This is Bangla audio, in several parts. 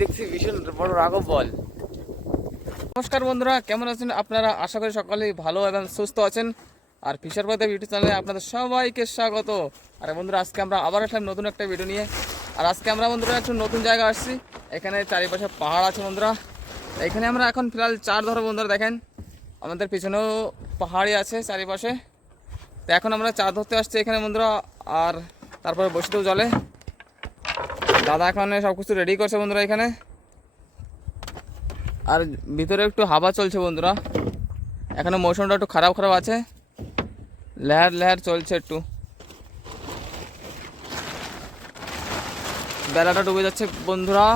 দেখছি ভীষণ বড় রাঘব বল। নমস্কার বন্ধুরা, কেমন আছেন আপনারা? আশা করি সকলেই ভালো এবং সুস্থ আছেন। আর ফিশার পথে ইউটিউব চ্যানেলে আপনাদের সবাইকে স্বাগত। আর বন্ধুরা, আজকে আমরা আবার আসলাম নতুন একটা ভিডিও নিয়ে। আর আজকে আমরা বন্ধুরা একটু নতুন জায়গা আসছি। এখানে চারিপাশে পাহাড় আছে বন্ধুরা। এখানে আমরা এখন ফিলহাল চার ধরো বন্ধুরা, দেখেন। আমাদের পিছনেও পাহাড়ই আছে চারিপাশে। তো এখন আমরা চা ধরতে আসছি এখানে বন্ধুরা, আর তারপরে বসিতেও জলে। দাদা এখন সব কিছু রেডি করছে বন্ধুরা এখানে। আর ভিতরে একটু হাওয়া চলছে বন্ধুরা। এখানে মৌসুমটা একটু খারাপ খারাপ আছে। লেহার লেহার চলছে একটু। বেলাটা ডুবে যাচ্ছে বন্ধুরা।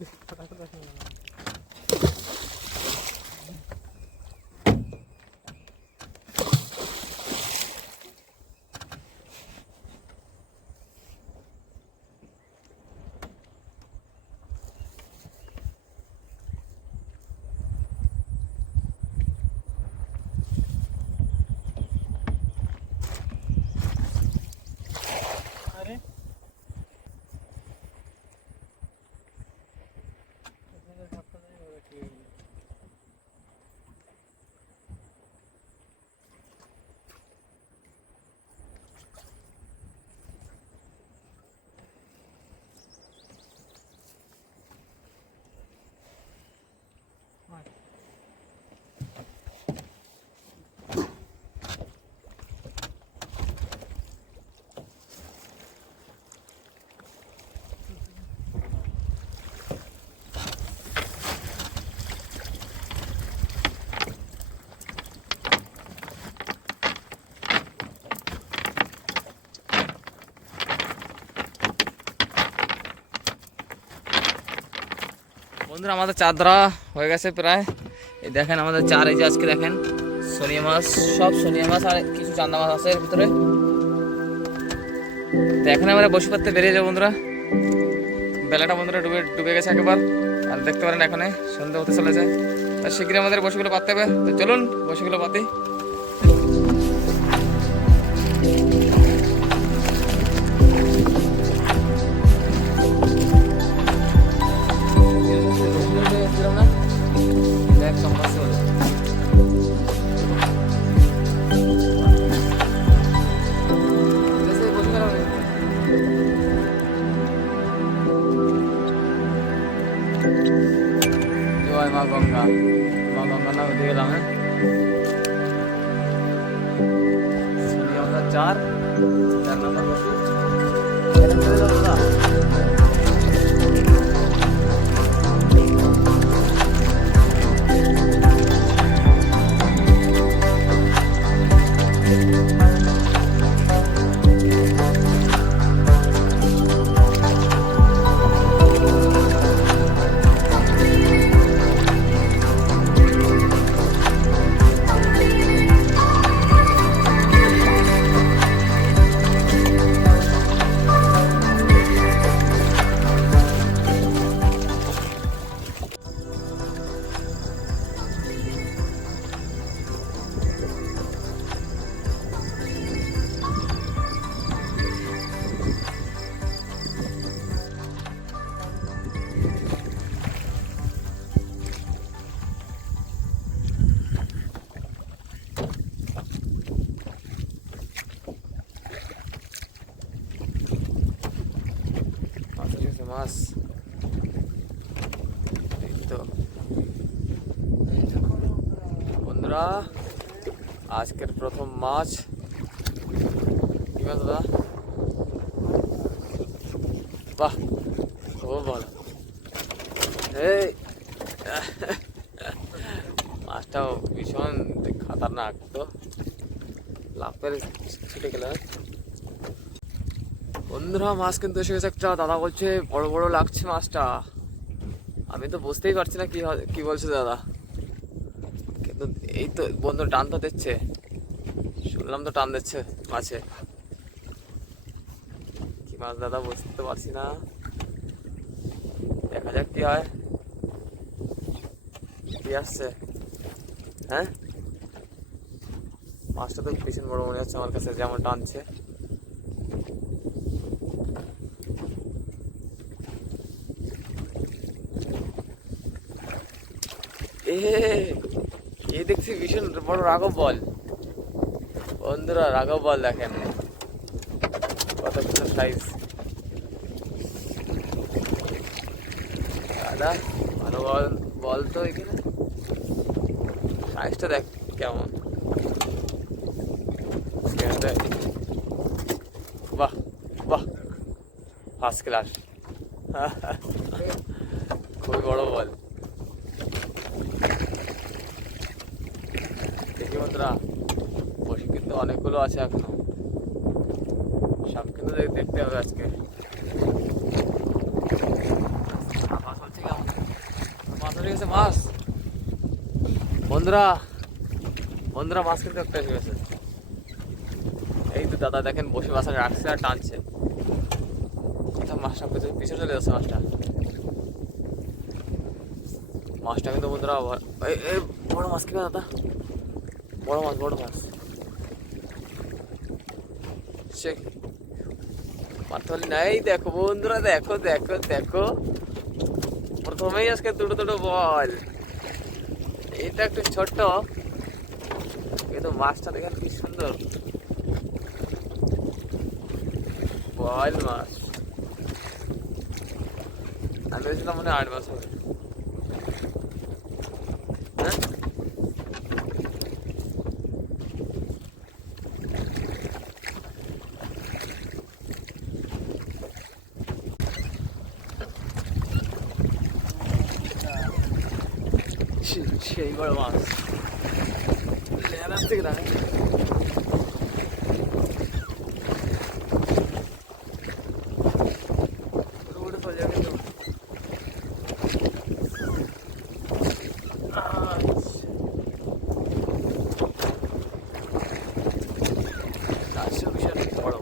Sabi, patas-patas na naman. বন্ধুরা, আমাদের চার ধরা হয়ে গেছে প্রায়। এই দেখেন আমাদের চার এই যে আজকে দেখেন, সোনিয়া মাছ, সব সোনিয়া মাছ আর কিছু চান্দা মাছ আছে এর ভিতরে। তো এখন আমরা বসে পড়তে বেরিয়ে যাব বন্ধুরা। বেলাটা বন্ধুরা ডুবে ডুবে গেছে একবার, আর দেখতে পারেন এখানে সন্ধ্যা হতে চলেছে। আর শীঘ্রই আমাদের বসেগুলো পাততে হবে। তো চলুন, বসেগুলো পাতি। চার নম্বর বন্ধুরা, আজকের প্রথম মাছ। কি মাছ দাদা? বাহ খুব ভালো এই, মাছটাও ভীষণ খাতারনাক তো। লাফের ছুটে গেল বন্ধুরা, মাছ কিন্তু এসে গেছে একটা দাদা বলছে, বড় বড় লাগছে মাছটা। আমি তো বুঝতেই পারছি না কি কি বলছে দাদা। এই তো বন্ধু টান তো দিচ্ছে। শুনলাম তো টান দিচ্ছে মাছে। মাছ দাদা বুঝতে পারছি না। দেখা যাক কি হয়। কি আসছে? হ্যাঁ? মাছটা তো ভীষণ বড় মনে হচ্ছে আমার কাছে, যেমন টানছে। এ এ দেখছি ভীষণ বড় রাঘব বল। বন্ধুরা, রাঘব বল দেখেন। কত সুন্দর সাইজ দাদা, ভালো বল বল তো এখানে। সাইজটা দেখ কেমন। বাহ বাহ। ফার্স্ট ক্লাস খুবই বড় বল দেখি বন্ধুরা বসে কিন্তু অনেকগুলো আছে এখনও। সব কিন্তু দেখতে হবে আজকে। মাছ বন্ধুরা বন্ধুরা, মাছ কিন্তু একটা এসে গেছে। এই তো দাদা দেখেন বসে মাছ রাখছে আর টানছে। মাছটা পিছনে চলে যাচ্ছে মাছটা। মাছটা কিন্তু বন্ধুরা বড় মাছ কিনা দাদা? বড় মাছ বড় মাছ সে মারতে পারলি না এই দেখো বন্ধুরা দেখো দেখো দেখো প্রথমেই আজকে দুটো দুটো বল এটা একটু ছোট্ট কিন্তু মাছটা দেখেন কি সুন্দর বল মাছ আমি ভেবেছিলাম মনে আট মাস হবে হ্যাঁ সে- সেই বড় মাছ লেয়ার থেকে দাঁড়ায় পুরো চলে যাবে তো চারশো বিশাল বড়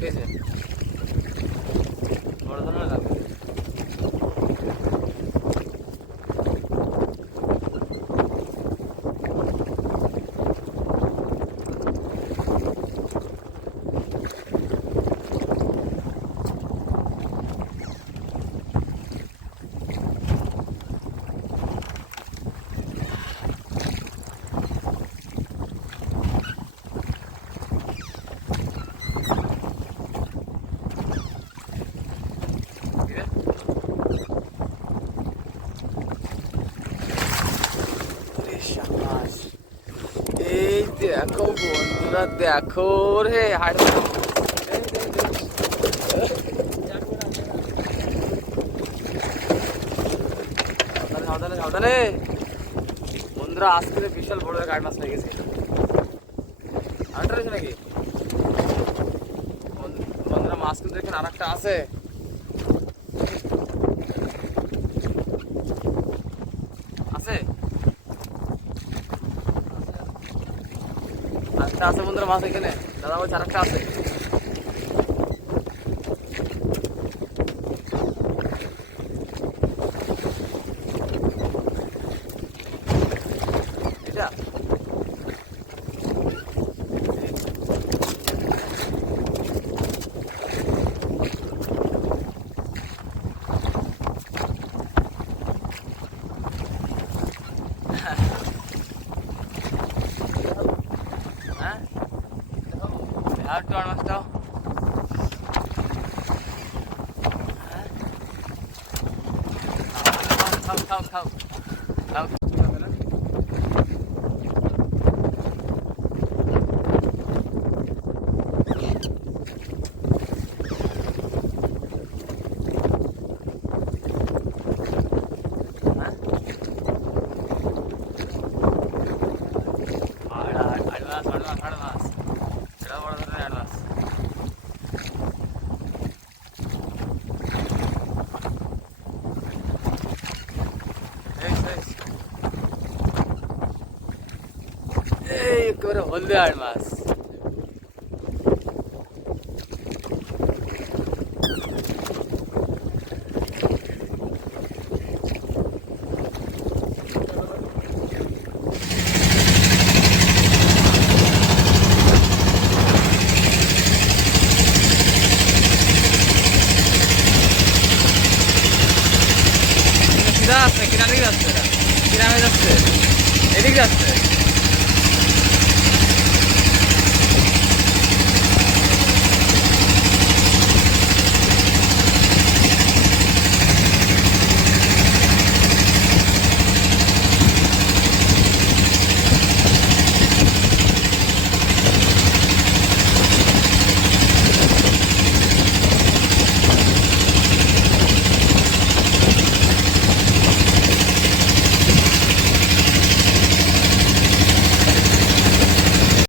পেয়েছে বড় ধরনের লাগবে দিয়ে আরে শাবাশ। এই দেখো বন্ধুরা, দেখো রে হাট সাবধানে সাবধানে বন্ধুরা আজকে বিশাল বড় কাঠ মাছ হয়ে গেছে। আরেকটা রয়েছে নাকি? বন্ধু- বন্ধুরা, মাছ কিন্তু এখানে আরেকটা আছে আরেকটা আছে বন্ধুরা মাছ এখানে। দাদা বলছে আরেকটা আছে এটা আর একটু আর মাছ দাও হ্যাঁ? খাও খাও খাও খাও হ্যাঁ? আর আর অ্যাডভান্স অ্যাডভান্স অ্যাডভান্স এটা বড় ধরনের অ্যাডভান্স এই এই এই করে হলদে অ্যাডভান্স সিধা আসছে কিনা যাচ্ছে? কিনা যাচ্ছে? এদিকে যাচ্ছে।